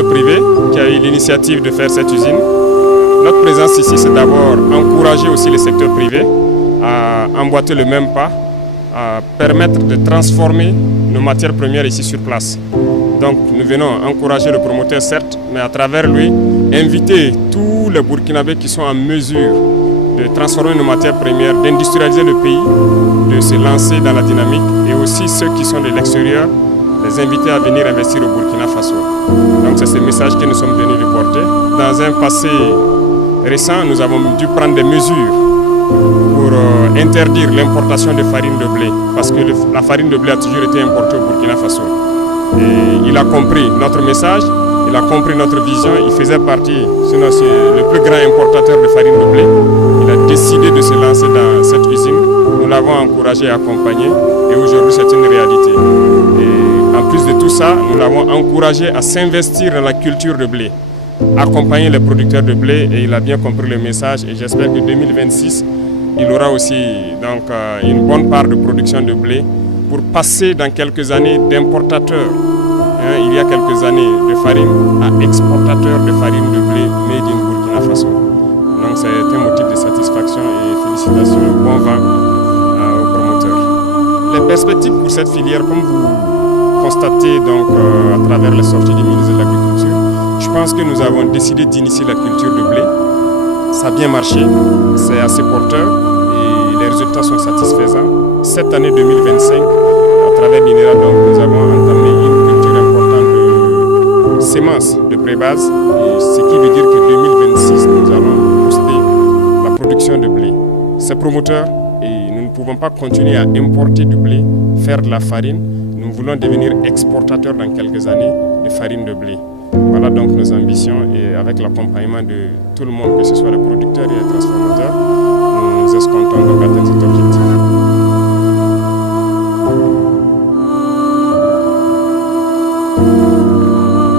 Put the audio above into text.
secteur privé qui a eu l'initiative de faire cette usine. Notre présence ici, c'est d'abord encourager aussi le secteur privé à emboîter le même pas, à permettre de transformer nos matières premières ici sur place. Donc nous venons encourager le promoteur certes, mais à travers lui, inviter tous les Burkinabés qui sont en mesure de transformer nos matières premières, d'industrialiser le pays, de se lancer dans la dynamique, et aussi ceux qui sont de l'extérieur, les inviter à venir investir au Burkina Faso. Donc c'est ce message que nous sommes venus lui porter. Dans un passé récent, nous avons dû prendre des mesures pour interdire l'importation de farine de blé, parce que la farine de blé a toujours été importée au Burkina Faso. Et il a compris notre message, il a compris notre vision, il faisait partie, sinon c'est le plus grand importateur de farine de blé. Il a décidé de se lancer dans cette usine. Nous l'avons encouragé et accompagné, et aujourd'hui c'est une réalité. Et en plus de tout ça, nous l'avons encouragé à s'investir dans la culture de blé, accompagner les producteurs de blé, et il a bien compris le message, et j'espère que 2026, il aura aussi donc, une bonne part de production de blé pour passer dans quelques années d'importateur, il y a quelques années de farine, à exportateur de farine de blé made in Burkina Faso. Donc c'est un motif de satisfaction et félicitations, bon vent aux promoteurs. Les perspectives pour cette filière, comme vous constatez donc, à travers les sorties du ministre de l'Agriculture, je pense que nous avons décidé d'initier la culture de blé. Ça a bien marché, c'est assez porteur et les résultats sont satisfaisants. Cette année 2025, à travers l'INERA, nous avons entamé une culture importante de semences de pré-base, ce qui veut dire que 2026, nous allons booster la production de blé. C'est promoteur et nous ne pouvons pas continuer à importer du blé, faire de la farine. Nous voulons devenir exportateurs dans quelques années de farine de blé. Voilà donc nos ambitions, et avec l'accompagnement de tout le monde, que ce soit les producteurs et les transformateurs, nous escomptons donc atteindre cet objectif.